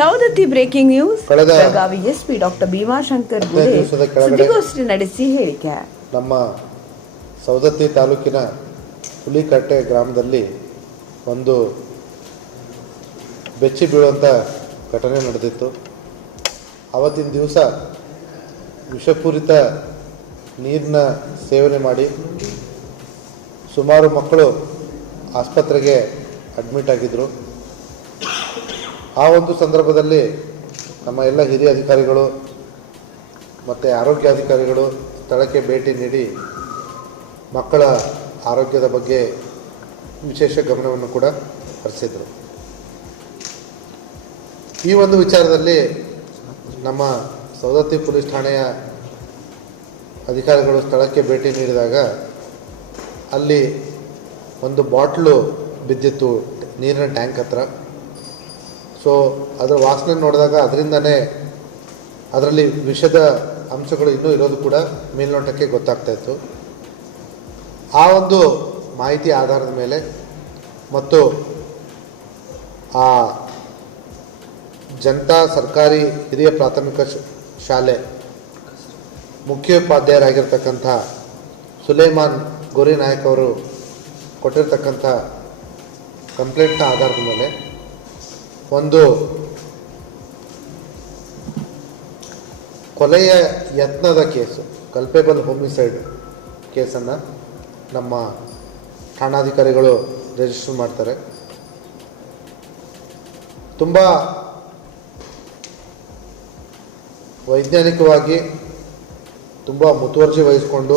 Savadatti breaking news Belagavi SP doctor Bhimashankar Gude ಹದಿನೈದು ದಿವಸದ ಕೆಳಗಡೆ ಸುದ್ದಿಗೋಷ್ಠಿ ನಡೆಸಿ ಹೇಳಿಕೆ. ನಮ್ಮ ಸವದತ್ತಿ ತಾಲೂಕಿನ ಹುಲಿಕಟ್ಟೆ ಗ್ರಾಮದಲ್ಲಿ ಒಂದು ಬೆಚ್ಚಿ ಬೀಳುವಂಥ ಘಟನೆ ನಡೆದಿತ್ತು. ಆವತ್ತಿನ ದಿವಸ ವಿಷಪೂರಿತ ನೀರಿನ ಸೇವನೆ ಮಾಡಿ ಸುಮಾರು ಮಕ್ಕಳು ಆಸ್ಪತ್ರೆಗೆ ಅಡ್ಮಿಟ್ ಆಗಿದ್ದರು ಆ ಒಂದು ಸಂದರ್ಭದಲ್ಲಿ ನಮ್ಮ ಎಲ್ಲ ಹಿರಿಯ ಅಧಿಕಾರಿಗಳು ಮತ್ತು ಆರೋಗ್ಯಾಧಿಕಾರಿಗಳು ಸ್ಥಳಕ್ಕೆ ಭೇಟಿ ನೀಡಿ ಮಕ್ಕಳ ಆರೋಗ್ಯದ ಬಗ್ಗೆ ವಿಶೇಷ ಗಮನವನ್ನು ಕೂಡ ಹರಿಸಿದರು. ಈ ಒಂದು ವಿಚಾರದಲ್ಲಿ ನಮ್ಮ ಸವದತ್ತಿ ಪೊಲೀಸ್ ಠಾಣೆಯ ಅಧಿಕಾರಿಗಳು ಸ್ಥಳಕ್ಕೆ ಭೇಟಿ ನೀಡಿದಾಗ ಅಲ್ಲಿ ಒಂದು ಬಾಟ್ಲು ಬಿದ್ದಿತ್ತು ನೀರಿನ ಟ್ಯಾಂಕ್ ಹತ್ರ. ಸೊ ಅದರ ವಾಸನೆ ನೋಡಿದಾಗ ಅದರಿಂದನೇ ಅದರಲ್ಲಿ ವಿಷದ ಅಂಶಗಳು ಇನ್ನೂ ಇರೋದು ಕೂಡ ಮೇಲ್ನೋಟಕ್ಕೆ ಗೊತ್ತಾಗ್ತಾ ಇತ್ತು. ಆ ಒಂದು ಮಾಹಿತಿ ಆಧಾರದ ಮೇಲೆ ಮತ್ತು ಆ ಜನತಾ ಸರ್ಕಾರಿ ಹಿರಿಯ ಪ್ರಾಥಮಿಕ ಶಾಲೆ ಮುಖ್ಯೋಪಾಧ್ಯಾಯರಾಗಿರ್ತಕ್ಕಂಥ ಸುಲೇಮಾನ್ ಗೋರಿ ನಾಯಕ್ ಅವರು ಕೊಟ್ಟಿರ್ತಕ್ಕಂಥ ಕಂಪ್ಲೇಂಟ್ನ ಆಧಾರದ ಮೇಲೆ ಒಂದು ಕೊಲೆಯ ಯತ್ನದ ಕೇಸು. ಕಲ್ಪೇಬಲ್ ಹೋಮಿಸೈಡ್ ಕೇಸನ್ನು ನಮ್ಮ ಠಾಣಾಧಿಕಾರಿಗಳು ರಿಜಿಸ್ಟರ್ ಮಾಡ್ತಾರೆ. ತುಂಬ ವೈಜ್ಞಾನಿಕವಾಗಿ ತುಂಬ ಮುತುವರ್ಜಿ ವಹಿಸಿಕೊಂಡು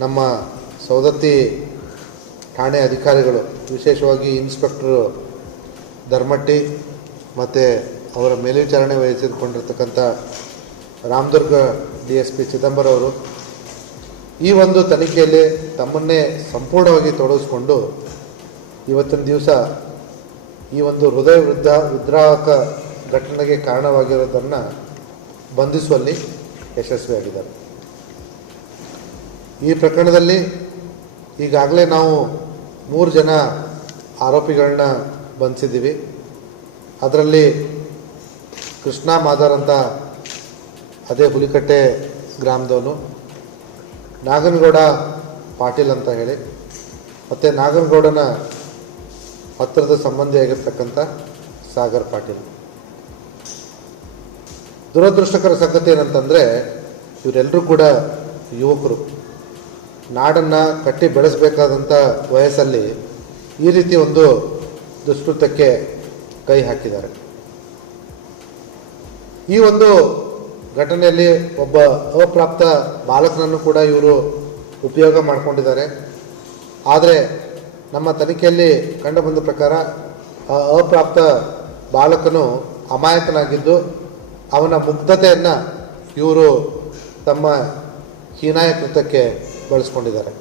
ನಮ್ಮ ಸವದತ್ತಿ ಠಾಣೆ ಅಧಿಕಾರಿಗಳು, ವಿಶೇಷವಾಗಿ ಇನ್ಸ್ಪೆಕ್ಟರ್ ಧರ್ಮಟ್ಟಿ ಮತ್ತು ಅವರ ಮೇಲ್ವಿಚಾರಣೆ ವಹಿಸಿಕೊಂಡಿರ್ತಕ್ಕಂಥ Ramadurga D S P Chidambara ಅವರು ಈ ಒಂದು ತನಿಖೆಯಲ್ಲಿ ತಮ್ಮನ್ನೇ ಸಂಪೂರ್ಣವಾಗಿ ತೊಡಗಿಸ್ಕೊಂಡು ಇವತ್ತಿನ ದಿವಸ ಈ ಒಂದು ಹೃದಯ ವೃದ್ಧ ವಿದ್ರಾವಕ ಘಟನೆಗೆ ಕಾರಣವಾಗಿರೋದನ್ನು ಬಂಧಿಸುವಲ್ಲಿ ಯಶಸ್ವಿಯಾಗಿದ್ದಾರೆ. ಈ ಪ್ರಕರಣದಲ್ಲಿ ಈಗಾಗಲೇ ನಾವು ಮೂರು ಜನ ಆರೋಪಿಗಳನ್ನ ಬಂಧಿಸಿದ್ದೀವಿ ಅದರಲ್ಲಿ ಕೃಷ್ಣ ಮಾದರ್ ಅಂತ ಅದೇ ಹುಲಿಕಟ್ಟೆ ಗ್ರಾಮದವನು. ನಾಗನಗೌಡ ಪಾಟೀಲ್ ಅಂತ ಹೇಳಿ. ಮತ್ತು ನಾಗನಗೌಡನ ಹತ್ತಿರದ ಸಂಬಂಧಿಯಾಗಿರ್ತಕ್ಕಂಥ ಸಾಗರ್ ಪಾಟೀಲ್. ದುರದೃಷ್ಟಕರ ಸಂಗತಿ ಏನಂತಂದರೆ ಇವರೆಲ್ಲರೂ ಕೂಡ ಯುವಕರು. ನಾಡನ್ನು ಕಟ್ಟಿ ಬೆಳೆಸಬೇಕಾದಂಥ ವಯಸ್ಸಲ್ಲಿ ಈ ರೀತಿ ಒಂದು ದುಷ್ಕೃತ್ಯಕ್ಕೆ ಕೈ ಹಾಕಿದ್ದಾರೆ. ಈ ಒಂದು ಘಟನೆಯಲ್ಲಿ ಒಬ್ಬ ಅಪ್ರಾಪ್ತ ಬಾಲಕನನ್ನು ಕೂಡ ಇವರು ಉಪಯೋಗ ಮಾಡಿಕೊಂಡಿದ್ದಾರೆ. ಆದರೆ ನಮ್ಮ ತನಿಖೆಯಲ್ಲಿ ಕಂಡುಬಂದ ಪ್ರಕಾರ ಆ ಅಪ್ರಾಪ್ತ ಬಾಲಕನು ಅಮಾಯಕನಾಗಿದ್ದು ಅವನ ಮುಗ್ಧತೆಯನ್ನು ಇವರು ತಮ್ಮ ಹೀನಾಯ ಬಳಸ್ಕೊಂಡಿದ್ದಾರೆ.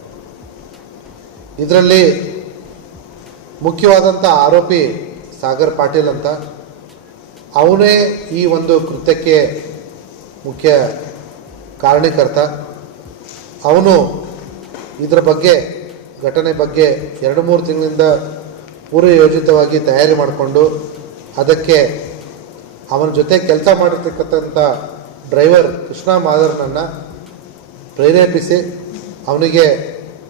ಇದರಲ್ಲಿ ಮುಖ್ಯವಾದಂಥ ಆರೋಪಿ ಸಾಗರ್ ಪಾಟೀಲ್ ಅಂತ. ಅವನೇ ಈ ಒಂದು ಕೃತ್ಯಕ್ಕೆ ಮುಖ್ಯ ಕಾರಣೀಕರ್ತ. ಅವನು ಇದರ ಬಗ್ಗೆ, ಘಟನೆ ಬಗ್ಗೆ ಎರಡು ಮೂರು ತಿಂಗಳಿಂದ ಪೂರ್ವಯೋಜಿತವಾಗಿ ತಯಾರಿ ಮಾಡಿಕೊಂಡು, ಅದಕ್ಕೆ ಅವನ ಜೊತೆ ಕೆಲಸ ಮಾಡಿರ್ತಕ್ಕಂಥ ಡ್ರೈವರ್ ಕೃಷ್ಣ ಮಾದರನನ್ನು ಪ್ರೇರೇಪಿಸಿ, ಅವನಿಗೆ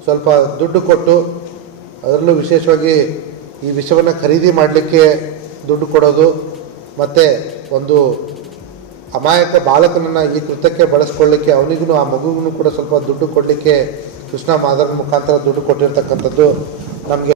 ಸ್ವಲ್ಪ ದುಡ್ಡು ಕೊಟ್ಟು ಅದರಲ್ಲೂ ವಿಶೇಷವಾಗಿ ಈ ವಿಷವನ್ನು ಖರೀದಿ ಮಾಡಲಿಕ್ಕೆ ದುಡ್ಡು ಕೊಡೋದು, ಮತ್ತು ಒಂದು ಅಮಾಯಕ ಬಾಲಕನನ್ನು ಈ ಕೃತ್ಯಕ್ಕೆ ಬಳಸ್ಕೊಳ್ಳಿಕ್ಕೆ ಅವನಿಗೂ ಆ ಮಗುಗೂ ಕೂಡ ಸ್ವಲ್ಪ ದುಡ್ಡು ಕೊಡಲಿಕ್ಕೆ ಕೃಷ್ಣ ಮಾದರ ಮುಖಾಂತರ ದುಡ್ಡು ಕೊಟ್ಟಿರ್ತಕ್ಕಂಥದ್ದು ನಮಗೆ